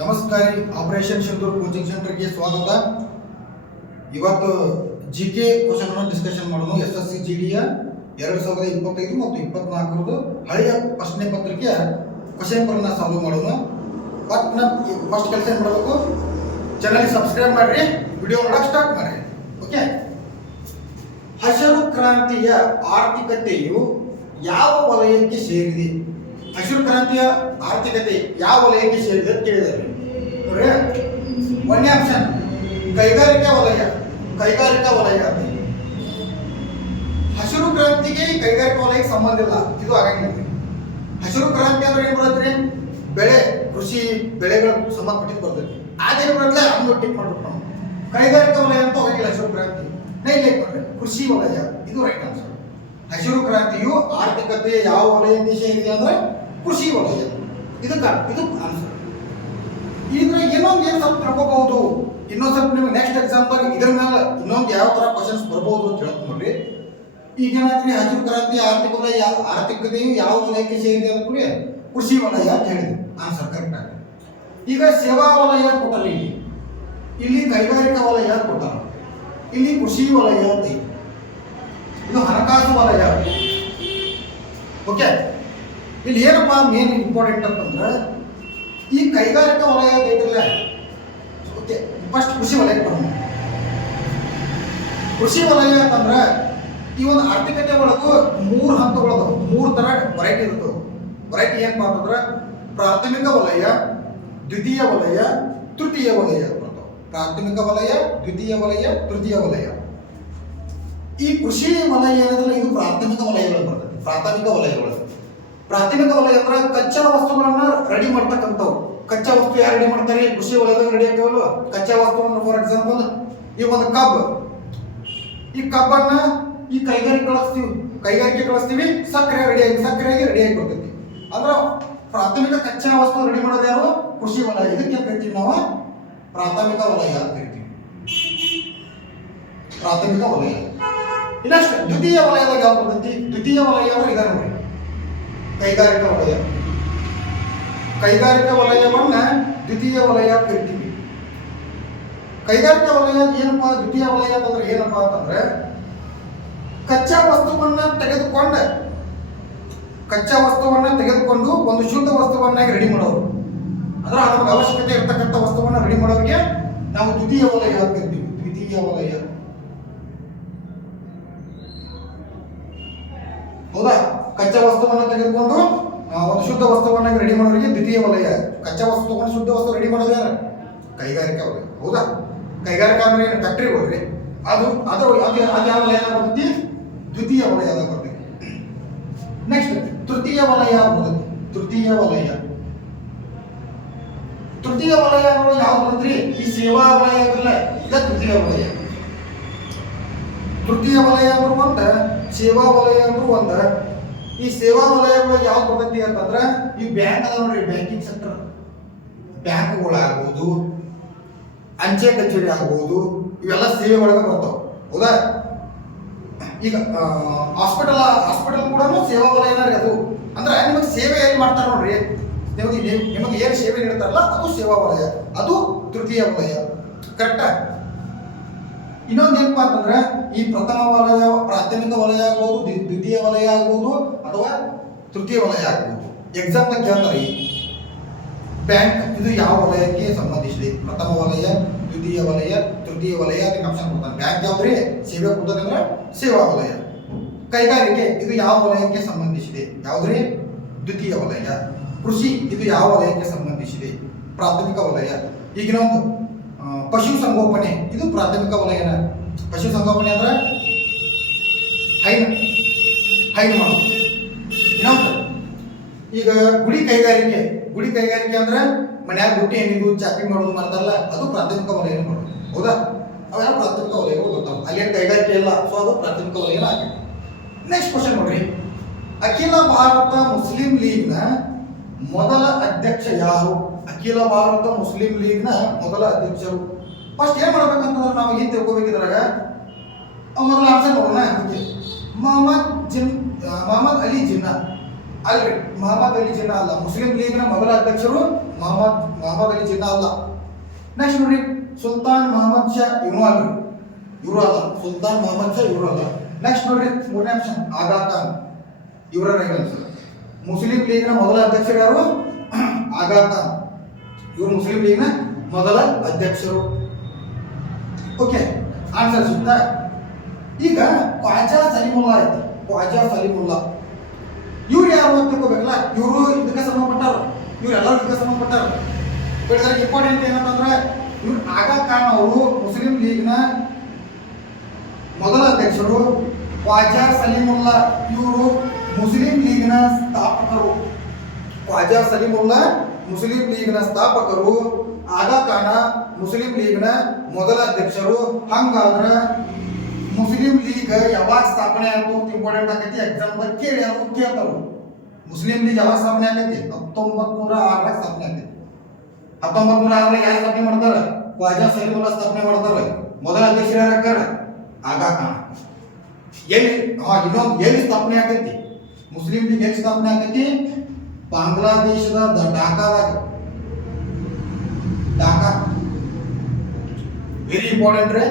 ನಮಸ್ಕಾರ. Operation Sindoor coaching ಸೆಂಟರ್ಗೆ ಸ್ವಾಗತ. ಇವತ್ತು ಜಿಕೆ ಕ್ವಶನ್ ಅನ್ನು ಡಿಸ್ಕಷನ್ ಮಾಡೋಣ. SSC GDಯ 2025 ಮತ್ತು 24 ಹಳೆಯ ಪ್ರಶ್ನೆ ಪತ್ರಿಕೆಯ ಕ್ವಶನ್ ಪೇಪರ್ನ ಸಾಲ್ವ್ ಮಾಡೋಣ. ಫಸ್ಟ್ ಕೆಲಸ ಏನು ಮಾಡಬೇಕು, ಚಾನಲ್ ಸಬ್ಸ್ಕ್ರೈಬ್ ಮಾಡಿರಿ, ವಿಡಿಯೋ ನೋಡಕ್ಕೆ ಸ್ಟಾರ್ಟ್ ಮಾಡಿರಿ. ಓಕೆ. ಹಸಿರು ಕ್ರಾಂತಿಯ ಆರ್ಥಿಕತೆಯು ಯಾವ ವಲಯಕ್ಕೆ ಸೇರಿದೆ? ಹಸಿರು ಕ್ರಾಂತಿಯ ಆರ್ಥಿಕತೆ ಯಾವ ವಲಯಕ್ಕೆ ಸೇರಿದೆ ಅಂತ ಕೇಳಿದ್ದಾರೆ. ನೋಡ್ರಿ, ಒಂದನೇ ಆಪ್ಷನ್ ಕೈಗಾರಿಕಾ ವಲಯ. ಕೈಗಾರಿಕಾ ವಲಯ. ಹಸಿರು ಕ್ರಾಂತಿಗೆ ಕೈಗಾರಿಕಾ ವಲಯಕ್ಕೆ ಸಂಬಂಧ ಇಲ್ಲ, ಇದು ಆಗಂಗಿಲ್ಲ. ಹಸಿರು ಕ್ರಾಂತಿ ಅಂದ್ರೆ ಏನ್ ಬರುತ್ತೆ? ಬೆಳೆ, ಕೃಷಿ ಬೆಳೆಗಳ ಸಂಬಂಧಪಟ್ಟಿದ್ದು ಬರ್ತೈತಿ. ಅದೇನು ಬರಲ್ಲ, ಅನ್ನು ಟಿಕ್ ಮಾಡ್ಬೇಕು ನಾವು. ಕೈಗಾರಿಕಾ ವಲಯ ಅಂತ ಹೋಗಿಲ್ಲ ಹಸಿರು ಕ್ರಾಂತಿ. ಲೈಕ್ ಮಾಡ್ರಿ, ಕೃಷಿ ವಲಯ, ಇದು ರೈಟ್ ಆನ್ಸರ್. ಹಸಿರು ಕ್ರಾಂತಿಯು ಆರ್ಥಿಕತೆಯ ಯಾವ ವಲಯಕ್ಕೆ ಸೇರಿದೆ ಅಂದ್ರೆ ಕೃಷಿ ವಲಯ. ಇದು ಆನ್ಸರ್. ಇದ್ರ ಇನ್ನೊಂದು ಏನು ಸ್ವಲ್ಪ ತಿಳ್ಕೋಬಹುದು, ಇನ್ನೊಂದು ಸ್ವಲ್ಪ ನಿಮ್ಗೆ ನೆಕ್ಸ್ಟ್ ಎಕ್ಸಾಮ್ದಾಗ ಇದ್ರ ಮೇಲೆ ಇನ್ನೊಂದು ಯಾವ ತರ ಕ್ವಶನ್ಸ್ ಬರ್ಬೋದು ಅಂತ ಹೇಳ್ತೀನಿ ನೋಡ್ರಿ. ಈಗ ಏನಾದ್ರಿ, ಹಸಿರು ಕ್ರಾಂತಿ ಆರ್ಥಿಕತೆಯು ಯಾವ ವಲಯಕ್ಕೆ ಸೇರಿದೆ ಅಂತ ಕೂಡ ಕೃಷಿ ವಲಯ ಅಂತ ಹೇಳಿದ್ರು. ಆನ್ಸರ್ ಕರೆಕ್ಟ್ ಆಗಿದೆ. ಈಗ ಸೇವಾ ವಲಯ ಕೊಟ್ಟರೆ, ಇಲ್ಲಿ ಕೈಗಾರಿಕಾ ವಲಯ ಕೊಟ್ಟಾರ, ಇಲ್ಲಿ ಕೃಷಿ ವಲಯ ಅಂತ. ಇದು ಹಣಕಾಸು ವಲಯ. ಓಕೆ. ಇಲ್ಲಿ ಏನಪ್ಪ ಮೇನ್ ಇಂಪಾರ್ಟೆಂಟ್ ಅಂತಂದ್ರೆ, ಈ ಕೈಗಾರಿಕಾ ವಲಯ ಐತಲ್ಲ, ಓಕೆ, ಫಸ್ಟ್ ಕೃಷಿ ವಲಯಕ್ಕೆ ಬರೋಣ. ಕೃಷಿ ವಲಯ ಅಂತಂದ್ರೆ ಈ ಒಂದು ಆರ್ಥಿಕತೆ ಒಳಗೂ 3 ಹಂತಗಳು, 3 ತರ ವೆರೈಟಿ ಇರ್ತವೆ. ವೆರೈಟಿ ಏನಪ್ಪ ಅಂತಂದ್ರೆ ಪ್ರಾಥಮಿಕ ವಲಯ, ದ್ವಿತೀಯ ವಲಯ, ತೃತೀಯ ವಲಯ ಬರ್ತವೆ. ಪ್ರಾಥಮಿಕ ವಲಯ, ದ್ವಿತೀಯ ವಲಯ, ತೃತೀಯ ವಲಯ. ಈ ಕೃಷಿ ವಲಯ ಏನಂದ್ರೆ ಇದು ಪ್ರಾಥಮಿಕ ವಲಯಗಳು ಬರ್ತದೆ. ಪ್ರಾಥಮಿಕ ವಲಯಗಳು, ಪ್ರಾಥಮಿಕ ವಲಯ ಅಂದ್ರೆ ಕಚ್ಚಾ ವಸ್ತುಗಳನ್ನ ರೆಡಿ ಮಾಡ್ತಕ್ಕಂಥವು. ಕಚ್ಚಾ ವಸ್ತು ಯಾರು ರೆಡಿ ಮಾಡ್ತಾರೆ? ಕೃಷಿ ವಲಯದಾಗ ರೆಡಿ ಆಗ್ತಾವಲ್ಲ ಕಚ್ಚಾ ವಸ್ತುವನ್ನು. ಫಾರ್ ಎಕ್ಸಾಂಪಲ್, ಈ ಒಂದು ಕಬ್ಬು, ಈ ಕಬ್ಬನ್ನ ಈ ಕೈಗಾರಿಕೆ ಕಳಿಸ್ತೀವಿ, ಸಕ್ಕರೆಯಾಗಿ ರೆಡಿಯಾಗಿ ಬರ್ತೈತಿ. ಅಂದ್ರೆ ಪ್ರಾಥಮಿಕ ಕಚ್ಚಾ ವಸ್ತು ರೆಡಿ ಮಾಡೋದು ಯಾರು? ಕೃಷಿ ವಲಯ. ಇದಕ್ಕೆ ಕರಿತೀವಿ ನಾವು ಪ್ರಾಥಮಿಕ ವಲಯ ಅಂತ ಕರಿತೀವಿ. ಪ್ರಾಥಮಿಕ ವಲಯ. ಇನ್ನಷ್ಟು ದ್ವಿತೀಯ ವಲಯದಾಗ ಯಾವ ಬರ್ತೈತಿ? ದ್ವಿತೀಯ ವಲಯ ಅಂದ್ರೆ ಇದನ್ನ ನೋಡಿ, ಕೈಗಾರಿಕಾ ವಲಯ. ಕೈಗಾರಿಕಾ ವಲಯವನ್ನ ದ್ವಿತೀಯ ವಲಯ ಅಂತ ಕರಿತೀವಿ. ಕೈಗಾರಿಕಾ ವಲಯ ಏನಪ್ಪಾ? ದ್ವಿತೀಯ ವಲಯ ಅಂತಂದ್ರೆ ಏನಪ್ಪಾ ಅಂತಂದ್ರೆ ಕಚ್ಚಾ ವಸ್ತುವನ್ನ ತೆಗೆದುಕೊಂಡು ಒಂದು ಶುದ್ಧ ವಸ್ತುವನ್ನಾಗಿ ರೆಡಿ ಮಾಡೋರು. ಅಂದ್ರೆ ನಮಗೆ ಅವಶ್ಯಕತೆ ಇರತಕ್ಕಂಥ ವಸ್ತುವನ್ನ ರೆಡಿ ಮಾಡೋರಿಗೆ ನಾವು ದ್ವಿತೀಯ ವಲಯ ಅಂತ ಕರಿತೀವಿ. ದ್ವಿತೀಯ ವಲಯ. ಹೌದಾ? ಕಚ್ಚಾ ವಸ್ತುವನ್ನ ತೆಗೆದುಕೊಂಡು ಒಂದು ಶುದ್ಧ ವಸ್ತುವನ್ನಾಗಿ ರೆಡಿ ಮಾಡೋರಿಗೆ ದ್ವಿತೀಯ ವಲಯ. ಕಚ್ಚಾ ವಸ್ತು ತಗೊಂಡು ಶುದ್ಧ ವಸ್ತು ರೆಡಿ ಮಾಡೋದು ಯಾರು? ಕೈಗಾರಿಕಾ ವಲಯ. ಹೌದಾ? ಕೈಗಾರಿಕಾ ಅಂದ್ರೆ ಏನು? ಫ್ಯಾಕ್ಟ್ರಿಗಳು. ಅದು ಯಾವ ವಲಯ ಬರ್ತೈತಿ? ದ್ವಿತೀಯ ವಲಯ ಬರ್ತೈತಿ. ನೆಕ್ಸ್ಟ್ ತೃತೀಯ ವಲಯ ಬರ್ತೈತಿ. ತೃತೀಯ ವಲಯ. ತೃತೀಯ ವಲಯ ಅಂದ್ರೆ ಯಾವ್ದು ಬರ್ತೈತಿ? ಈ ಸೇವಾ ವಲಯ ಇರಲ್ಲ, ಈಗ ತೃತೀಯ ವಲಯ. ತೃತೀಯ ವಲಯ ಅಂದ್ರೆ ಒಂದ, ಸೇವಾ ವಲಯ ಅಂದ್ರೆ ಒಂದ. ಈ ಸೇವಾ ವಲಯಗಳು ಯಾವ್ದು ಬರ್ತೈತಿ ಅಂತಂದ್ರೆ ಈ ಬ್ಯಾಂಕ್ ಅದ ನೋಡ್ರಿ, ಬ್ಯಾಂಕಿಂಗ್ ಸೆಕ್ಟರ್. ಬ್ಯಾಂಕ್ಗಳಾಗ್ಬೋದು, ಅಂಚೆ ಕಚೇರಿ ಆಗ್ಬೋದು, ಇವೆಲ್ಲ ಸೇವೆ ಒಳಗೆ ಬರ್ತಾವ. ಹೌದಾ? ಈಗ ಹಾಸ್ಪಿಟಲ್ ಕೂಡ ಸೇವಾ ವಲಯನ ರೀ ಅದು. ಅಂದ್ರೆ ನಿಮಗೆ ಸೇವೆ ಎಲ್ಲಿ ಮಾಡ್ತಾರೆ ನೋಡ್ರಿ, ನಿಮಗೆ ಏನು ಸೇವೆ ನೀಡ್ತಾರಲ್ಲ ಅದು ಸೇವಾ ವಲಯ, ಅದು ತೃತೀಯ ವಲಯ. ಕರೆಕ್ಟಾ? ಇನ್ನೊಂದು ಏನಪ್ಪಾ ಅಂತಂದ್ರೆ ಈ ಪ್ರಥಮ ವಲಯ, ಪ್ರಾಥಮಿಕ ವಲಯ ಆಗ್ಬೋದು, ದ್ವಿತೀಯ ವಲಯ ಆಗ್ಬೋದು, ಅಥವಾ ತೃತೀಯ ವಲಯ ಆಗ್ಬೋದು. ಎಕ್ಸಾಮ್ ಕೇಳ್ತಾರೆ, ಬ್ಯಾಂಕ್ ಇದು ಯಾವ ವಲಯಕ್ಕೆ ಸಂಬಂಧಿಸಿದೆ? ಪ್ರಥಮ ವಲಯ, ದ್ವಿತೀಯ ವಲಯ, ತೃತೀಯ ವಲಯ ಅಂತ ಆಪ್ಷನ್ ಕೊಡ್ತಾನೆ. ಬ್ಯಾಂಕ್ ಯಾವ್ದ್ರಿ? ಸೇವೆ ಕೊಡ್ತದೆ ಅಂದ್ರೆ ಸೇವಾ ವಲಯ. ಕೈಗಾರಿಕೆ ಇದು ಯಾವ ವಲಯಕ್ಕೆ ಸಂಬಂಧಿಸಿದೆ? ಯಾವ್ದ್ರಿ? ದ್ವಿತೀಯ ವಲಯ. ಕೃಷಿ ಇದು ಯಾವ ವಲಯಕ್ಕೆ ಸಂಬಂಧಿಸಿದೆ? ಪ್ರಾಥಮಿಕ ವಲಯ. ಈಗಿನೊಂದು ಪಶು ಸಂಗೋಪನೆ, ಇದು ಪ್ರಾಥಮಿಕ ವಲಯನ. ಪಶು ಸಂಗೋಪನೆ ಅಂದ್ರೆ ಹೈನು ಮಾಡೋದು. ಇನ್ನೊಂದು ಈಗ ಗುಡಿ ಕೈಗಾರಿಕೆ ಅಂದ್ರೆ ಮನ್ಯಾಗ ಬುಟ್ಟಿ ಹೆಣ್ಣಿದು ಚಾಪಿ ಮಾಡೋದು ಮಾಡ್ತಾರಲ್ಲ, ಅದು ಪ್ರಾಥಮಿಕ ವಲಯ ಮಾಡೋದು. ಹೌದಾ? ಅವೆಲ್ಲ ಪ್ರಾಥಮಿಕ ವಲಯಗಳು ಗೊತ್ತಾವ. ಅಲ್ಲೇನು ಕೈಗಾರಿಕೆ ಇಲ್ಲ, ಸೊ ಅದು ಪ್ರಾಥಮಿಕ ವಲಯನ ಆಗಿದೆ. ನೆಕ್ಸ್ಟ್ ಕ್ವಶನ್ ನೋಡ್ರಿ, ಅಖಿಲ ಭಾರತ ಮುಸ್ಲಿಂ ಲೀಗ್ನ ಮೊದಲ ಅಧ್ಯಕ್ಷ ಯಾರು? ಅಖಿಲ ಭಾರತ ಮುಸ್ಲಿಂ ಲೀಗ್ನ ಮೊದಲ ಅಧ್ಯಕ್ಷರು. ಫಸ್ಟ್ ಏನ್ ಮಾಡ್ಬೇಕಂತಂದ್ರೆ ನಾವು ಏನ್ ತಿಳ್ಕೊಬೇಕಿದ್ರಾಗ ಮೊದಲ ಆನ್ಸರ್ ನೋಡೋಣ. ಮೊಹಮ್ಮದ್ ಅಲಿ ಜಿನ್ನಾ ಅಲ್ರಿ, ಮೊಹಮ್ಮದ್ ಅಲಿ ಜಿನ್ನಾ ಅಲ್ಲ. ಮುಸ್ಲಿಂ ಲೀಗ್ನ ಮೊದಲ ಅಧ್ಯಕ್ಷರು ಮೊಹಮ್ಮದ್ ಅಲಿ ಜಿನ್ನಾ ಅಲ್ಲ. ನೆಕ್ಸ್ಟ್ ನೋಡ್ರಿ, ಸುಲ್ತಾನ್ ಮೊಹಮ್ಮದ್ ಶಾ ಇವರು ಅಲ್ರಿ, ಇವರು ಅಲ್ಲ. ಸುಲ್ತಾನ್ ಮೊಹಮ್ಮದ್ ಶಾ ಇವರು ಅಲ್ಲ. ನೆಕ್ಸ್ಟ್ ನೋಡ್ರಿ, ಮೂರನೇ ಆಪ್ಷನ್ ಆಗಾ ಖಾನ್, ಇವರ ರೈಟ್. ಮುಸ್ಲಿಂ ಲೀಗ್ನ ಮೊದಲ ಅಧ್ಯಕ್ಷರು ಯಾರು? ಆಗಾ ಖಾನ್. ಇವರು ಮುಸ್ಲಿಂ ಲೀಗ್ನ ಮೊದಲ ಅಧ್ಯಕ್ಷರು. ಓಕೆ, ಆನ್ಸರ್ ಸಿಗ್ತಾ? ಈಗ ಖ್ವಾಜಾ ಸಲೀಮುಲ್ಲಾ ಐತಿ. ಖ್ವಾಜಾ ಸಲೀಮುಲ್ಲಾ ಇವ್ರು ಯಾರು ಅಂತ ತಿಳ್ಕೊಬೇಕಲ್ಲ. ಇವರು ಇದಕ್ಕೆ ಸಂಬಂಧಪಟ್ಟಾರ, ಇವ್ರು ಎಲ್ಲರೂ ಇದಕ್ಕೆ ಸಂಬಂಧಪಟ್ಟಾರ. ಬಟ್ ಇದ್ರಾಗ ಇಂಪಾರ್ಟೆಂಟ್ ಏನಂತಂದ್ರೆ, ಇವ್ರು ಆಗಾ ಖಾನ್ ಅವರು ಮುಸ್ಲಿಂ ಲೀಗ್ನ ಮೊದಲ ಅಧ್ಯಕ್ಷರು. ಖ್ವಾಜಾ ಸಲೀಮುಲ್ಲಾ ಇವರು ಮುಸ್ಲಿಂ ಲೀಗ್ನ ಸ್ಥಾಪಕರು. ಖ್ವಾಜಾ ಸಲೀಮುಲ್ಲಾ ಮುಸ್ಲಿಂ ಲೀಗ್ನ ಸ್ಥಾಪಕರು. ಆಗಾ ಖಾನ ಮುಸ್ಲಿಂ ಲೀಗ್ನ ಮೊದಲ ಅಧ್ಯಕ್ಷರು. ಹಂಗಾದ್ರೆ ಮುಸ್ಲಿಂ ಲೀಗ್ ಯಾವಾಗ ಸ್ಥಾಪನೆ ಆಯ್ತು ಅಂತ ಇಂಪಾರ್ಟೆಂಟ್ ಆಗೈತಿ. ಎಕ್ಸಾಂಪಲ್ ಕೇಳಿ ಯಾರು ಕೇಳ್ತಾರು. ಮುಸ್ಲಿಂ ಲೀಗ್ ಯಾವಾಗ ಸ್ಥಾಪನೆ ಆಗೈತಿ? 1906 ಸ್ಥಾಪನೆ ಆಗೈತಿ. 1906 ಯಾರು ಸ್ಥಾಪನೆ ಮಾಡ್ತಾರೆ? ಖ್ವಾಜಾ ಸಲೀಮುಲ್ಲಾ ಸ್ಥಾಪನೆ ಮಾಡ್ತಾರೆ. ಮೊದಲ ಅಧ್ಯಕ್ಷರು ಯಾರು? ಆಗಾ ಖಾನ್. ಎಲ್ಲಿ ಸ್ಥಾಪನೆ ಆಗೈತಿ? ಮುಸ್ಲಿಂ ಲೀಗ್ ಎಲ್ಲಿ ಸ್ಥಾಪನೆ ಆಗೈತಿ? ಬಾಂಗ್ಲಾದೇಶದ ಢಾಕಾದಾಗ. ಢಾಕಾ ವೆರಿ ಇಂಪಾರ್ಟೆಂಟ್ ರೀ.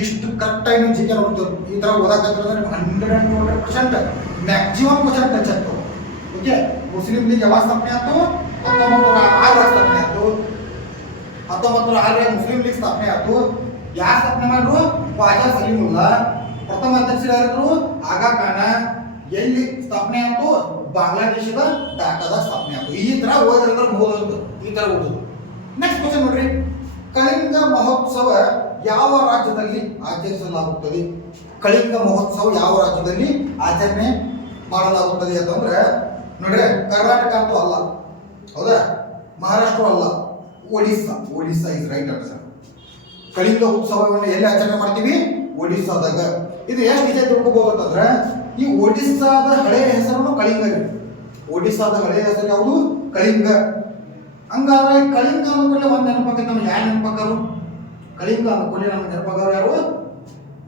ಇಷ್ಟು ಕರೆಕ್ಟ್ ಆಗಿ ನೀವು ಜಿಕೆ ನೋಡ್ತೀವಿ. ಈ ತರ ಓದಾಕಂದ್ರೆ 100% ಮ್ಯಾಕ್ಸಿಮಮ್ ಕ್ವಶನ್ ಟಚ್ ಆಗ್ತವೆ. ಓಕೆ, ಮುಸ್ಲಿಂ ಲೀಗ್ ಯಾವಾಗ ಸ್ಥಾಪನೆ ಆಯ್ತು? 1906 ಸ್ಥಾಪನೆ ಆಯ್ತು. 1906 ಮುಸ್ಲಿಂ ಲೀಗ್ ಸ್ಥಾಪನೆ ಆಯ್ತು. ಯಾರು ಸ್ಥಾಪನೆ ಮಾಡ್ರು? ಖ್ವಾಜಾ ಸಲೀಮುಲ್ಲಾ. ಪ್ರಥಮ ಅಧ್ಯಕ್ಷರು ಯಾರಿದ್ರು? ಆಗಾ ಖಾನ. ಎಲ್ಲಿ ಸ್ಥಾಪನೆ ಆಯ್ತು? ಬಾಂಗ್ಲಾದೇಶದ ಢಾಕಾದ ಸ್ಥಾಪನೆ ಆಯ್ತು. ಈ ತರ ಓದಿದ್ರೆ ಮುಗಿದೋದು. ಈ ತರ ಓದೋದು. ನೆಕ್ಸ್ಟ್ ಕ್ವಶನ್ ನೋಡ್ರಿ, ಕಳಿಂಗ ಮಹೋತ್ಸವ ಯಾವ ರಾಜ್ಯದಲ್ಲಿ ಆಚರಿಸಲಾಗುತ್ತದೆ? ಕಳಿಂಗ ಮಹೋತ್ಸವ ಯಾವ ರಾಜ್ಯದಲ್ಲಿ ಆಚರಣೆ ಮಾಡಲಾಗುತ್ತದೆ ಅಂತಂದ್ರೆ ನೋಡ್ರಿ, ಕರ್ನಾಟಕ ಅಂತೂ ಅಲ್ಲ, ಹೌದಾ? ಮಹಾರಾಷ್ಟ್ರ ಅಲ್ಲ, Odisha. Odisha is right answer. Kalinga ಉತ್ಸವವನ್ನು ಎಲ್ಲಿ ಆಚರಣೆ ಮಾಡ್ತೀವಿ? ಒಡಿಸ್ಸಾದಾಗ. ಇದು ಎಷ್ಟು ನಿಜ ತಿಳ್ಕೊಬಹುದು ಅಂತಂದ್ರೆ, ಈ ಒಡಿಸ್ಸಾದ ಹಳೆಯ ಹೆಸರು ಕಳಿಂಗ. ಒಡಿಸ್ಸಾದ ಹಳೆಯ ಹೆಸರು ಯಾವುದು? ಕಳಿಂಗ. ಹಂಗಾದ್ರೆ ಕಳಿಂಗ ಅನ್ಕೊಳ್ಳಿ ಒಂದು ನೆನಪಾಗತ್ತೆ ನಮ್ಗೆ. ಯಾರು ನೆನಪಾಕರು? ಕಳಿಂಗ ಅನ್ಕೊಳ್ಳಿ ನಮ್ಗೆ ನೆನಪಾಗರು ಯಾರು?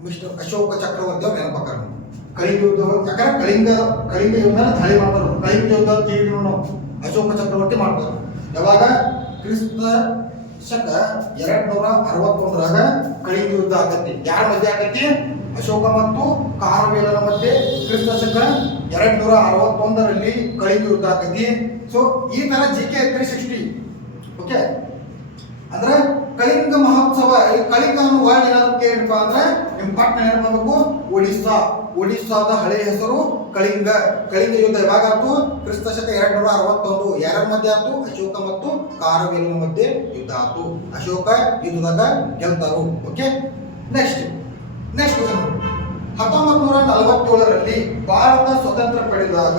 ಮಿಸ್ಟರ್ ಅಶೋಕ ಚಕ್ರವರ್ತಿ ಅವ್ರು ನೆನಪಾಕರು. ಕಳಿಂಗ ಯುದ್ಧ, ಯಾಕಂದ್ರೆ ಕಳಿಂಗ ಯುದ್ಧ ಮೇಲೆ ದಾಳಿ ಮಾಡ್ತಾರೆ. ಕಳಿಂಗ ಯುದ್ಧ ಕೇಳಿ ನಾವು ಅಶೋಕ ಚಕ್ರವರ್ತಿ ಮಾಡ್ತಾರೆ. ಯಾವಾಗ? ಕ್ರಿಸ್ತ ಶಕ 261ರಾಗ ಕಳಿಂಗ ಯುದ್ಧ ಆಗತ್ತೆ. ಯಾರ ಮಧ್ಯೆ ಆಗತ್ತೆ? ಅಶೋಕ ಮತ್ತು ಕಾರವೇಲನ ಮಧ್ಯೆ ಕ್ರಿಸ್ತ ಶಕ 261ರಲ್ಲಿ ಕಳಿಂಗ ಯುದ್ಧ ಆಗತ್ತೆ. ಸೊ ಈ ತರ ಜಿಕೆ 360. ಓಕೆ, ಅಂದ್ರೆ ಕಳಿಂಗ ಮಹೋತ್ಸವ. ಈ ಕಳಿಂಗ ಅನ್ನೋ ವರ್ಡ್ ಏನಾದ್ರು ಕೇಳಿಪ್ಪ ಅಂದ್ರೆ ಇಂಪಾರ್ಟೆಂಟ್ ಏನಾಗಬೇಕು? ಒಡಿಸ್ಸಾ. ಒಡಿಸ್ಸಾದ ಹಳೆಯ ಹೆಸರು ಕಳಿಂಗ. ಕಳಿಂಗ ಯುದ್ಧ ಯಾವಾಗ ಆಯ್ತು? ಕ್ರಿಸ್ತ ಶಕ 261. ಯಾರ ಮಧ್ಯೆ ಆಯ್ತು? ಅಶೋಕ ಮತ್ತು ಕಾರವೇಲನ ಮಧ್ಯೆ ಯುದ್ಧ ಆಯ್ತು. ಅಶೋಕ ಯುದ್ಧದಾಗ ಗೆಲ್ತಾರು. Okay, next question. 1947ರಲ್ಲಿ ಭಾರತ ಸ್ವತಂತ್ರ ಪಡೆದಾಗ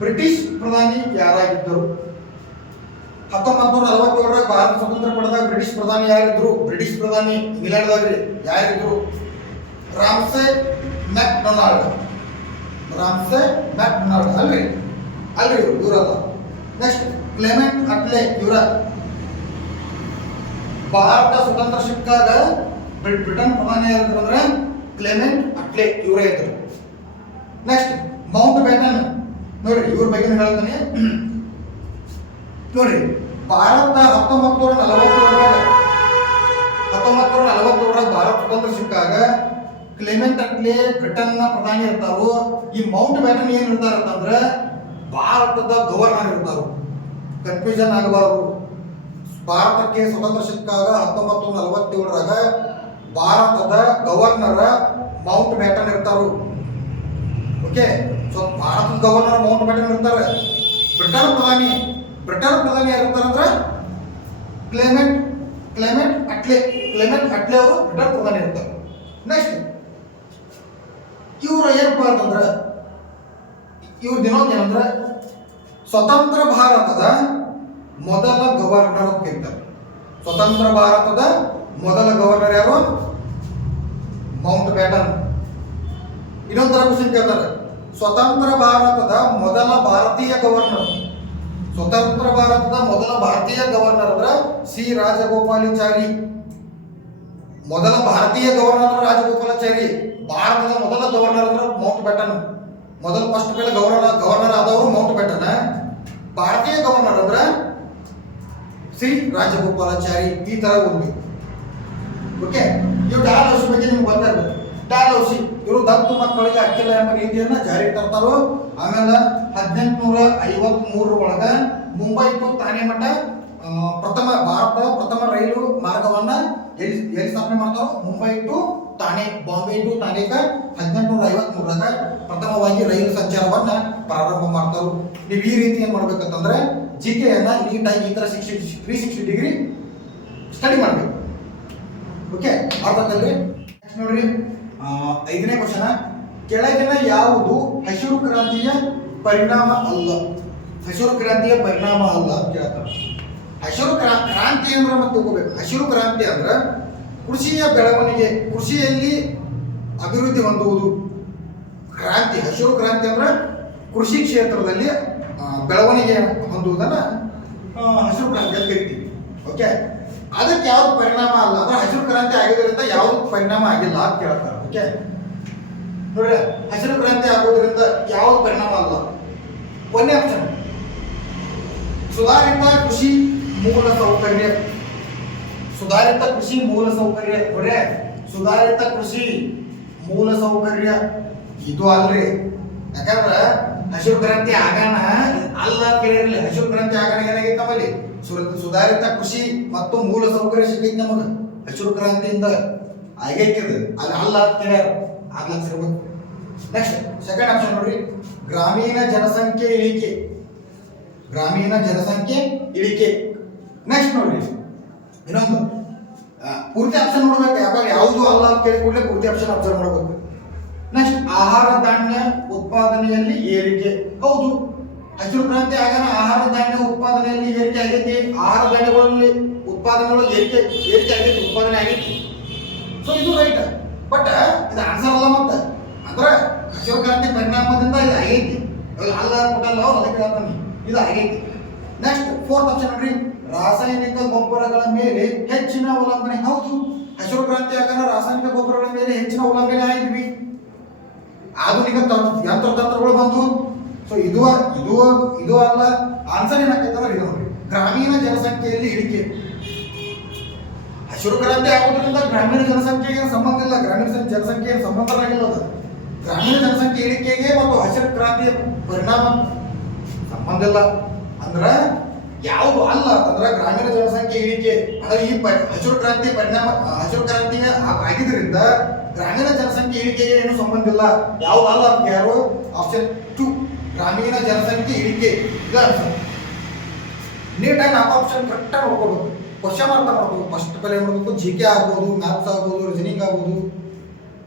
ಬ್ರಿಟಿಷ್ ಪ್ರಧಾನಿ ಯಾರಾಗಿದ್ದರು? 1947ರ ಭಾರತ ಸ್ವತಂತ್ರ ಪಡೆದಾಗ ಬ್ರಿಟಿಷ್ ಪ್ರಧಾನಿ ಯಾರಿದ್ರು? ಬ್ರಿಟಿಷ್ ಪ್ರಧಾನಿ ಇಂಗ್ಲೆಂಡ್ದಾಗ್ರಿ. ಯಾರಿದ್ರು? Ramsay MacDonald. ರಾಮ್ಸೆ ಮ್ಯಾಕ್ಡೊನಾಲ್ಡ್ ಅಲ್ರಿ ಇವರಲ್ಲ. Next Clement ಅಟ್ಲೆ. ಇವರ ಭಾರತ ಸ್ವತಂತ್ರ ಸಿಕ್ಕಾಗ ಬ್ರಿಟನ್ ಪ್ರಧಾನಿ ಯಾರಿದ್ರು ಅಂದ್ರೆ ಕ್ಲೆಮೆಂಟ್ ಅಟ್ಲೆ ಇವರೇ ಇದ್ರು. Next Mount baton. ನೋಡ್ರಿ ಇವ್ರ ಬಗ್ಗೆ ಹೇಳ್ತಾನೆ ನೋಡ್ರಿ. ಭಾರತ 1947 ಭಾರತ ಸ್ವತಂತ್ರ ಸಿಕ್ಕಾಗ ಕ್ಲೆಮೆಂಟ್ ಅಟ್ಲೆ ಬ್ರಿಟನ್ನ ಪ್ರಧಾನಿ ಇರ್ತಾರೋ. ಈ ಮೌಂಟ್ ಬ್ಯಾಟನ್ ಏನ್ ಇರ್ತಾರ ಅಂತಂದ್ರೆ ಭಾರತದ ಗವರ್ನರ್ ಇರ್ತಾರೋ. ಕನ್ಫ್ಯೂಷನ್ ಆಗಬಾರದು. ಭಾರತಕ್ಕೆ ಸ್ವತಂತ್ರ ಸಿಕ್ಕಾಗ 1947ರಾಗ ಭಾರತದ ಗವರ್ನರ್ ಮೌಂಟ್ ಬ್ಯಾಟನ್ ಇರ್ತಾರೋ. ಓಕೆ, ಸೊ ಭಾರತದ ಗವರ್ನರ್ ಮೌಂಟ್ ಬ್ಯಾಟನ್ ಇರ್ತಾರೆ. ಬ್ರಿಟನ್ ಪ್ರಧಾನಿ ಯಾರಿರ್ತಾರಂದ್ರೆ ಕ್ಲೆಮೆಂಟ್ ಅಟ್ಲೆ ಅವರು ಬ್ರಿಟನ್ ಪ್ರಧಾನಿ ಇರ್ತಾರೆ. ನೆಕ್ಸ್ಟ್ ಇವರು ಏನಪ್ಪ ಅಂತಂದ್ರೆ ಇವ್ರ ದಿನೋದ್ ಏನಂದ್ರೆ ಸ್ವತಂತ್ರ ಭಾರತದ ಮೊದಲ ಗವರ್ನರ್ ಅಂತ ಇರ್ತಾರೆ. ಸ್ವತಂತ್ರ ಭಾರತದ ಮೊದಲ ಗವರ್ನರ್ ಯಾರು? Mount baton. ಇನ್ನೊಂದರ ಕ್ವಶನ್ ಕೇಳ್ತಾರೆ, ಸ್ವತಂತ್ರ ಭಾರತದ ಮೊದಲ ಭಾರತೀಯ ಗವರ್ನರ್. ಸ್ವತಂತ್ರ ಭಾರತದ ಮೊದಲ ಭಾರತೀಯ ಗವರ್ನರ್ ಅಂದ್ರೆ ಸಿ ರಾಜಗೋಪಾಲಾಚಾರಿ. ಮೊದಲ ಭಾರತೀಯ ಗವರ್ನರ್ ರಾಜಗೋಪಾಲಾಚಾರಿ. ಭಾರತದ ಮೊದಲ ಗವರ್ನರ್ ಅಂದ್ರೆ ಮೌಂಟ್ ಬ್ಯಾಟನ್. ಮೊದಲ ಫಸ್ಟ್ ಮೇಲೆ ಗವರ್ನರ್ ಆದವರು ಮೌಂಟ್ ಬ್ಯಾಟನ್. ಭಾರತೀಯ ಗವರ್ನರ್ ಅಂದ್ರೆ ಶ್ರೀ ರಾಜಗೋಪಾಲಾಚಾರಿ. ಈ ತರ ಓದ್ಬೇಕು. ಓಕೆ, ಇವು ಡಾಲ್ಹೌಸಿ ಬಗ್ಗೆ ನಿಮ್ಗೆ ಗೊತ್ತಾಗಬೇಕು. ಡಾಲ್ಹೌಸಿ ಇವರು ದತ್ತು ಮಕ್ಕಳಿಗೆ ಹಕ್ಕಿಲ್ಲ ಎಂಬ ನೀತಿಯನ್ನ ಜಾರಿಗೆ ತರ್ತಾರೋ. ಆಮೇಲೆ 1853 ಒಳಗ ಮುಂಬೈ ಟು ಥಾನೆ ಮಠ ಭಾರತದ ಪ್ರಥಮ ರೈಲು ಮಾರ್ಗವನ್ನ ಎಲ್ಲಿ ಸ್ಥಾಪನೆ ಮಾಡ್ತಾರೋ? ಮುಂಬೈ ಟು ಥಾನೆ, ಬಾಂಬೆ ಟು ಥಾನೆಗ 1853 ಪ್ರಥಮವಾಗಿ ರೈಲು ಸಂಚಾರವನ್ನ ಪ್ರಾರಂಭ ಮಾಡ್ತಾರೋ. ನೀವು ಈ ರೀತಿ ಏನ್ ಮಾಡ್ಬೇಕಂತಂದ್ರೆ GK ಅನ್ನ ನೀಟಾಗಿ ಈ ತರ 360 ಡಿಗ್ರಿ ಸ್ಟಡಿ ಮಾಡ್ಬೇಕು. ಓಕೆ, ಅರ್ಥದಲ್ಲಿ ನೋಡ್ರಿ 5ನೇ ಕ್ವಶನ್. ಕೆಳಗಿನ ಯಾವುದು ಹಸಿರು ಕ್ರಾಂತಿಯ ಪರಿಣಾಮ ಅಲ್ಲ? ಹಸಿರು ಕ್ರಾಂತಿಯ ಪರಿಣಾಮ ಅಲ್ಲ ಅಂತ ಕೇಳ್ತಾರೆ. ಹಸಿರು ಕ್ರಾಂತಿ ಅಂದ್ರೆ ಮತ್ತೆ ತಿಳ್ಕೋಬೇಕು. ಹಸಿರು ಕ್ರಾಂತಿ ಅಂದ್ರೆ ಕೃಷಿಯ ಬೆಳವಣಿಗೆ, ಕೃಷಿಯಲ್ಲಿ ಅಭಿವೃದ್ಧಿ ಹೊಂದುವುದು ಕ್ರಾಂತಿ. ಹಸಿರು ಕ್ರಾಂತಿ ಅಂದ್ರೆ ಕೃಷಿ ಕ್ಷೇತ್ರದಲ್ಲಿ ಬೆಳವಣಿಗೆ ಹೊಂದುವುದನ್ನ ಹಸಿರು ಕ್ರಾಂತಿ ಅಂತ ಕರಿತೀವಿ. ಓಕೆ, ಅದಕ್ಕೆ ಯಾವ್ದು ಪರಿಣಾಮ ಅಲ್ಲ ಅಂದ್ರೆ ಹಸಿರು ಕ್ರಾಂತಿ ಆಗೋದ್ರಿಂದ ಯಾವ್ದು ಪರಿಣಾಮ ಆಗಿಲ್ಲ ಅಂತ ಕೇಳ್ತಾರೆ. ಓಕೆ ನೋಡ್ರಿ, ಹಸಿರು ಕ್ರಾಂತಿ ಆಗೋದ್ರಿಂದ ಯಾವ್ದು ಪರಿಣಾಮ ಅಲ್ಲ. ಒಂದೇ ಆಪ್ಷನ್ ಸುಧಾರಿತ ಕೃಷಿ ಮೂಲ ಸೌಕರ್ಯ. ಸುಧಾರಿತ ಕೃಷಿ ಮೂಲ ಸೌಕರ್ಯ ನೋಡ್ರಿ, ಸುಧಾರಿತ ಕೃಷಿ ಮೂಲ ಸೌಕರ್ಯ ಇದು ಅಲ್ರಿ. ಯಾಕಂದ್ರ ಹಸಿರು ಕ್ರಾಂತಿ ಆಗಾನ ಅಲ್ಲ ಕೇಳಿರ್ಲಿ. ಹಸಿರು ಕ್ರಾಂತಿ ಆಗಾನ ಏನಾಗಿತ್ತು ನಮ್ಮಲ್ಲಿ? ಸುಧಾರಿತ ಕೃಷಿ ಮತ್ತು ಮೂಲ ಸೌಕರ್ಯ ಸಿಗೈತಿ ನಮಗ ಹಸಿರು ಕ್ರಾಂತಿಯಿಂದ ಆಗೈತಿದು. ಅಲ್ಲಿ ಅಲ್ಲ ಕೇಳ್ಯಾರ, ಆಗ್ಲಕ್ಸಿರ್ಬೇಕು. ನೆಕ್ಸ್ಟ್ ಸೆಕೆಂಡ್ ಆಪ್ಷನ್ ನೋಡ್ರಿ, ಗ್ರಾಮೀಣ ಜನಸಂಖ್ಯೆ ಇಳಿಕೆ. ಗ್ರಾಮೀಣ ಜನಸಂಖ್ಯೆ ಇಳಿಕೆ. ನೆಕ್ಸ್ಟ್ ನೋಡ್ರಿ ಇನ್ನೊಂದು ಪೂರ್ತಿ ಆಪ್ಷನ್ ನೋಡ್ಬೇಕು. ಯಾಕಂದ್ರೆ ಯಾವುದು ಅಲ್ಲ ಅಂತ ಕೇಳಿ ಕೂಡಲೇ ಪೂರ್ತಿ ಆಪ್ಷನ್ ಅಬ್ಸರ್ವ್ ಮಾಡಬೇಕು. ನೆಕ್ಸ್ಟ್ ಆಹಾರ ಧಾನ್ಯ ಉತ್ಪಾದನೆಯಲ್ಲಿ ಏರಿಕೆ. ಹೌದು, ಹಸಿರು ಕ್ರಾಂತಿ ಆಗಾನ ಆಹಾರ ಧಾನ್ಯ ಉತ್ಪಾದನೆಯಲ್ಲಿ ಏರಿಕೆ ಆಗೈತಿ. ಆಹಾರ ಧಾನ್ಯಗಳಲ್ಲಿ ಉತ್ಪಾದನೆಗಳು ಏರಿಕೆ ಆಗೈತಿ, ಉತ್ಪಾದನೆ ಆಗೈತಿ. ಸೊ ಇದು ರೈಟ್. ಬಟ್ ಇದು ಆನ್ಸರ್ ಅಲ್ಲ. ಮತ್ತೆ ಅಂದ್ರೆ ಹಸಿರು ಕ್ರಾಂತಿ ಪರಿಣಾಮದಿಂದ ಇದು ಆಗೈತಿ. ಅಲ್ಲ ಕೊಟ್ಟಲ್ಲ ಅವ್ರು, ಅದಕ್ಕೆ ಹೇಳ್ತಾನೆ ಇದು ಆಗೈತಿ. ನೆಕ್ಸ್ಟ್ ಫೋರ್ತ್ ಆಪ್ಷನ್ ನೋಡ್ರಿ, ರಾಸಾಯನಿಕ ಗೊಬ್ಬರಗಳ ಮೇಲೆ ಹೆಚ್ಚಿನ ಅವಲಂಬನೆ. ಹೌದು, ಹಸಿರು ಕ್ರಾಂತಿ ಆಗಾನ ರಾಸಾಯನಿಕ ಗೊಬ್ಬರಗಳ ಮೇಲೆ ಹೆಚ್ಚಿನ ಅವಲಂಬನೆ ಆಗಿದ್ವಿ. ಆಧುನಿಕ ಯಂತ್ರತಂತ್ರಗಳು ಬಂದು. ಸೊ ಇದು ಇದು ಇದು ಅಲ್ಲ. ಆನ್ಸರ್ ಏನಾಗ್ತೈತೆ ಅಂದ್ರೆ ಇದು ನೋಡ್ರಿ, ಗ್ರಾಮೀಣ ಜನಸಂಖ್ಯೆಯಲ್ಲಿ ಇಳಿಕೆ. ಹಸಿರು ಕ್ರಾಂತಿ ಆಗೋದ್ರಿಂದ ಗ್ರಾಮೀಣ ಜನಸಂಖ್ಯೆಗೆ ಸಂಬಂಧ ಇಲ್ಲ. ಗ್ರಾಮೀಣ ಜನಸಂಖ್ಯೆಗೆ ಸಂಬಂಧ ಆಗಿಲ್ಲ. ಅದು ಗ್ರಾಮೀಣ ಜನಸಂಖ್ಯೆ ಇಳಿಕೆಗೆ ಮತ್ತು ಹಸಿರು ಕ್ರಾಂತಿಯ ಪರಿಣಾಮ ಸಂಬಂಧ ಇಲ್ಲ. ಅಂದ್ರೆ ಯಾವುದು ಅಲ್ಲ ಅಂತಂದ್ರೆ ಗ್ರಾಮೀಣ ಜನಸಂಖ್ಯೆ ಇಳಿಕೆ ಅಂದ್ರೆ ಈ ಹಸಿರು ಕ್ರಾಂತಿ ಪರಿಣಾಮ, ಹಸಿರು ಕ್ರಾಂತಿಗೆ ಆಗಿದ್ರಿಂದ ಗ್ರಾಮೀಣ ಜನಸಂಖ್ಯೆ ಇಳಿಕೆಗೆ ಏನು ಸಂಬಂಧ ಇಲ್ಲ. ಯಾವ್ದು ಅಲ್ಲ ಅಂತ ಯಾರು? ಆಪ್ಷನ್ 2 ಗ್ರಾಮೀಣ ಜನಸಂಖ್ಯೆ ಇಳಿಕೆ. ಇದು ಆನ್ಸರ್. ನೀಟಾಗಿ 4 ಆಪ್ಷನ್ ಕರೆಕ್ಟಾಗಿ ನೋಡ್ಕೋಬೇಕು. ಕ್ವಶನ್ ಅರ್ಥ ಮಾಡ್ಕೋಬೇಕು. ಫಸ್ಟ್ ಪೆಲೆ ಮಾಡ್ಬೇಕು. GK ಆಗ್ಬೋದು, ಮ್ಯಾಥ್ಸ್ ಆಗ್ಬೋದು, ರೀಸನಿಂಗ್ ಆಗ್ಬೋದು.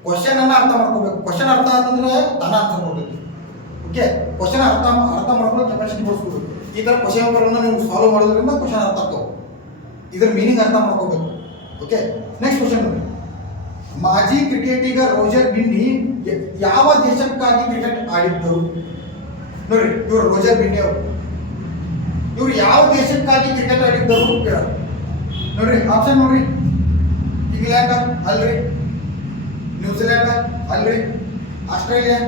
ಕ್ವಶನ್ ಅನ್ನ ಅರ್ಥ ಮಾಡ್ಕೋಬೇಕು. ಕ್ವಶನ್ ಅರ್ಥ ಅಂತಂದ್ರೆ ತಾನ ಅರ್ಥ ಮಾಡ್ಬೇಕು. ಓಕೆ, ಕ್ವಶನ್ ಅರ್ಥ ಮಾಡ್ಕೊಳ್ಳೋ ಕೆಪಾಸಿಟಿ ಬೆಳೆಸ್ಕೋಬೇಕು. ಈ ತರ ಕ್ವಶನ್ ಪೇಪರ್ನ ನೀವು ಸಾಲ್ವ್ ಮಾಡೋದ್ರಿಂದ ಕ್ವಶನ್ ಅರ್ಥ ಆಗ್ತಾವೆ. ಇದ್ರ ಮೀನಿಂಗ್ ಅರ್ಥ ಮಾಡ್ಕೋಬೇಕು. ಓಕೆ, ನೆಕ್ಸ್ಟ್ ಕ್ವಶನ್ ನೋಡಿ, ಮಾಜಿ ಕ್ರಿಕೆಟಿಗ ರೋಜರ್ ಬಿನ್ನಿ ಯಾವ ದೇಶಕ್ಕಾಗಿ ಕ್ರಿಕೆಟ್ ಆಡಿದ್ದರು? ನೋಡ್ರಿ, ಇವರು ರೋಜರ್ ಬಿನ್ನಿ ಅವರು ಇವ್ರು ಯಾವ ದೇಶಕ್ಕಾಗಿ ಕ್ರಿಕೆಟ್ ಆಡಿದ್ದರು ಕೇಳ. ನೋಡ್ರಿ ಆಪ್ಷನ್ ನೋಡ್ರಿ, ಇಂಗ್ಲೆಂಡ್ ಅಲ್ರಿ, ನ್ಯೂಜಿಲೆಂಡ್ ಅಲ್ರಿ, ಆಸ್ಟ್ರೇಲಿಯಾ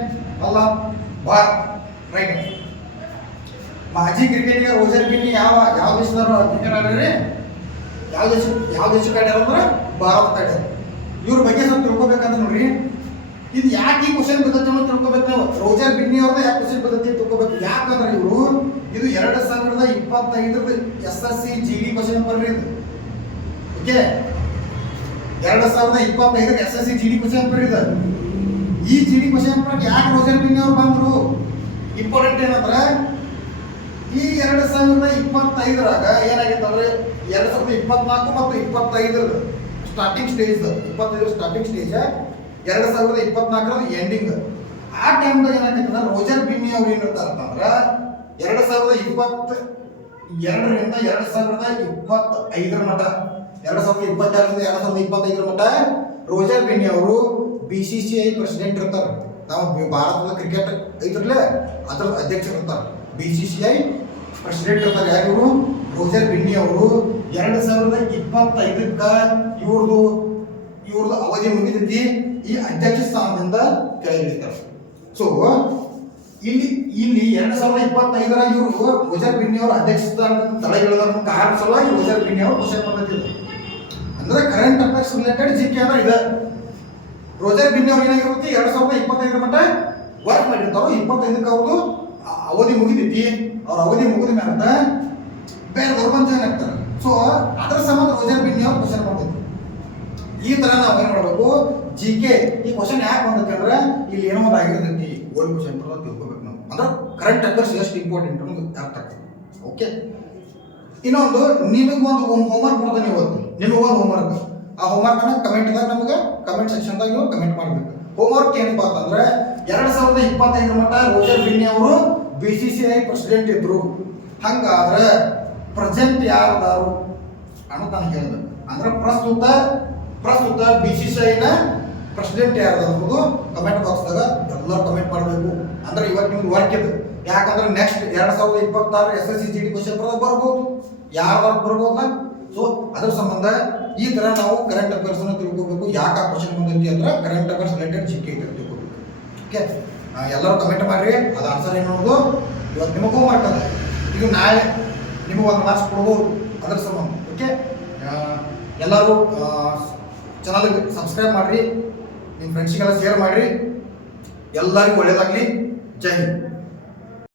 ಅಲ್ಲ, ಭಾರತ್. ರೈಟ್. ಮಾಜಿ ಕ್ರಿಕೆಟಿಗ ರೋಜರ್ ಬಿನ್ನಿ ಯಾವ ದೇಶದವರು ಕ್ರಿಕೆಟ್ ಆಡ್ರಿ? ಯಾವ ದೇಶಕ್ಕೆ ಆಡ್ಯಾರ ಅಂದ್ರೆ ಭಾರತ ಆಡ್ಯಾರ. ಇವ್ರ ಬಗ್ಗೆ ಸ್ವಲ್ಪ ತಿಳ್ಕೊಬೇಕಂತ ನೋಡ್ರಿ. ಇದು ಯಾಕೆ ಈ ಕ್ವಶನ್ ಪದ್ಧತಿ ತಿಳ್ಕೊಬೇಕು ನಾವು? ರೋಜರ್ ಬಿನ್ನಿ ಅವ್ರದ್ದು ಯಾಕೆ ಕ್ವಶನ್ ಪದ್ಧತಿ ತಿಳ್ಕೊಬೇಕು? ಯಾಕಂದ್ರೆ ಇವರು ಇದು 2025 SSC GD ಕ್ವಶನ್ ಪೇಪರ್ ಇದು. Okay, 2025 SSC GD question paper ಇದೆ. ಈ GD ಕ್ವಶನ್ ಪೇಪರ್ ಯಾಕೆ ರೋಜರ್ ಬಿನ್ನಿ ಅವ್ರು ಬಂದ್ರು? ಇಂಪಾರ್ಟೆಂಟ್ ಏನಂದ್ರೆ ಈ 2025ರಾಗ ಏನಾಗಿತ್ತು ಅಂದ್ರೆ 2024 ಮತ್ತು 25 starting stage, 25 starting stage, 2024 ending. ಆ ಟೈಮ್ದಾಗ ಏನಾಗ್ತೈತೆ ಅಂದ್ರೆ ರೋಜರ್ ಬಿನ್ನಿ ಅವ್ರು ಏನಿರ್ತಾರೆ ಅಂತಂದ್ರೆ 2022ರಿಂದ 2025 ಮಟ್ಟ, 2022ರಿಂದ 2025 ಮಟ್ಟ ರೋಜರ್ ಬಿನ್ನಿ ಅವರು BCCI ಪ್ರೆಸಿಡೆಂಟ್ ಇರ್ತಾರೆ. ನಾವು ಭಾರತದ ಕ್ರಿಕೆಟ್ ಐತ್ರಲ್ಲೇ ಅದರ ಅಧ್ಯಕ್ಷರು ಇರ್ತಾರೆ. BCCI ಪ್ರೆಸಿಡೆಂಟ್ ಇರ್ತಾರೆ. ಯಾರು? ರೋಜರ್ ಬಿನ್ನಿ ಅವರು 2025ಕ್ಕ ಇವ್ರದ್ದು ಇವ್ರದ್ದು ಅವಧಿ ಮುಗಿದೈತಿ, ಈ ಅಧ್ಯಕ್ಷ ಸ್ಥಾನದಿಂದ ಕೆಳಗಿಳಿತಾರೆ. ಸೊ ಇಲ್ಲಿ 2025 ಇವರು ರೋಜರ್ ಬಿನ್ನಿ ಅವರು ಅಧ್ಯಕ್ಷ ಸ್ಥಾನದಿಂದ ತಳಗಿಳಿದ ಕಾರಣ ಸಲುವಾಗಿ ರೋಜರ್ ಬಿನ್ನಿ ಅವರು ಕ್ವಶನ್ ಬಂದಿದ್ದಾರೆ. ಅಂದ್ರೆ ಕರೆಂಟ್ ಅಫೇರ್ಸ್ ರಿಲೇಟೆಡ್ ಜಿಕೆ ಅಂದ್ರೆ ಇದೆ. ರೋಜರ್ ಬಿನ್ನಿ ಅವ್ರು ಏನಾಗಿರುತ್ತೆ 2025 ಮಟ್ಟ ವರ್ಕ್ ಮಾಡಿರ್ತಾರೋ, 25ಕ್ಕೆ ಅವ್ರದ್ದು ಅವಧಿ ಮುಗಿದೈತಿ. ಅವ್ರ ಅವಧಿ ಮುಗಿದ ಮೇಲೆ ಬೇರೆದವ್ರು ಬಂದು ಜಾಯ್ನ್ ಆಗ್ತಾರೆ. ಸೊ ಅದರ ಸಂಬಂಧ ರೋಜರ್ ಬಿನ್ನಿ ಅವ್ರು ಕ್ವಶನ್ ಮಾಡ್ಬೇಕು. ಈ ತರ ನಾವು ಏನ್ ಮಾಡಬೇಕು, ಜಿ ಕೆ ಈ ಕ್ವಶನ್ ಯಾಕೆ ಬಂದೈತೆ ಅಂದ್ರೆ ಇಲ್ಲಿ ಏನೋ ಒಂದು ಆಗಿರ್ತೈತಿ, ಓಲ್ಡ್ ಕ್ವಶನ್ ಬರೋದು ತಿಳ್ಕೊಬೇಕು ನಾವು. ಅಂದ್ರೆ ಕರೆಂಟ್ ಅಫೇರ್ಸ್ ಎಷ್ಟು ಇಂಪಾರ್ಟೆಂಟ್ ಅನ್ನೋದು ಅರ್ಥ ಆಗ್ತದೆ. ಓಕೆ, ಇನ್ನೊಂದು ನಿಮಗೊಂದು ಹೋಮ್ವರ್ಕ್ ಕೊಡ್ತಾನೆ ಇವತ್ತು, ನಿಮಗೊಂದು ಹೋಮ್ವರ್ಕ್. ಆ ಹೋಮ್ವರ್ಕ್ ಅನ್ನ ಕಮೆಂಟ್ದಾಗ ನಮಗೆ ಕಮೆಂಟ್ ಸೆಕ್ಷನ್ದಾಗ ನೀವು ಕಮೆಂಟ್ ಮಾಡಬೇಕು. ಹೋಮ್ವರ್ಕ್ ಏನಪ್ಪಾ ಅಂತಂದ್ರೆ 2025 ಮಟ್ಟ ರೋಜರ್ ಬಿನ್ನಿ ಅವರು BCCI ಪ್ರೆಸಿಡೆಂಟ್ ಇದ್ರು. ಹಂಗಾದ್ರೆ ಪ್ರೆಸೆಂಟ್ ಯಾರದಾರು ಅನ್ನೋದು ನಾನು ಹೇಳ್ಬೇಕು. ಅಂದ್ರೆ ಪ್ರಸ್ತುತ BCCI ನ ಪ್ರೆಸಿಡೆಂಟ್ ಯಾರು ಅನ್ನೋದು ಕಮೆಂಟ್ ಬಾಕ್ಸ್ದಾಗ ಎಲ್ಲರೂ ಕಮೆಂಟ್ ಮಾಡಬೇಕು. ಅಂದ್ರೆ ಇವತ್ತು ನಿಮ್ದು ವರ್ಕ್ ಇದೆ. ಯಾಕಂದ್ರೆ ನೆಕ್ಸ್ಟ್ 2026 SSC GD ಕ್ವಶನ್ ಬರ್ಬೋದು, ಯಾರು ಬರ್ಬೋದಲ್ಲ. ಸೊ ಅದ್ರ ಸಂಬಂಧ ಈ ತರ ನಾವು ಕರೆಂಟ್ ಅಫೇರ್ಸ್ ಅನ್ನು ತಿಳ್ಕೊಬೇಕು. ಯಾಕೆ ಕ್ವಶನ್ ಬಂದೈತಿ ಅಂದ್ರೆ ಕರೆಂಟ್ ಅಫೇರ್ಸ್ ರಿಲೇಟೆಡ್ ಜಿಕೆ ತಿಳ್ಕೊಬೇಕು. ಓಕೆ, ಎಲ್ಲರೂ ಕಮೆಂಟ್ ಮಾಡ್ರಿ, ಅದು ಆನ್ಸರ್ ಏನು ಅನ್ನೋದು ಇವತ್ತು ನಿಮಗೂ ಮಾಡ್ತದೆ. ಇದು ನಾಳೆ ನಿಮಗೆ ಒಂದು ಮಾರ್ಕ್ಸ್ ಕೊಡ್ಬೋದು ಅದರ ಸಂಬಂಧ. ಓಕೆ, ಎಲ್ಲರೂ ಚಾನಲ್ಗೆ ಸಬ್ಸ್ಕ್ರೈಬ್ ಮಾಡಿರಿ, ನಿಮ್ಮ ಫ್ರೆಂಡ್ಸ್ಗೆಲ್ಲ ಶೇರ್ ಮಾಡಿರಿ. ಎಲ್ಲರಿಗೂ ಒಳ್ಳೆಯದಾಗಲಿ. ಜೈ ಹಿಂದ್.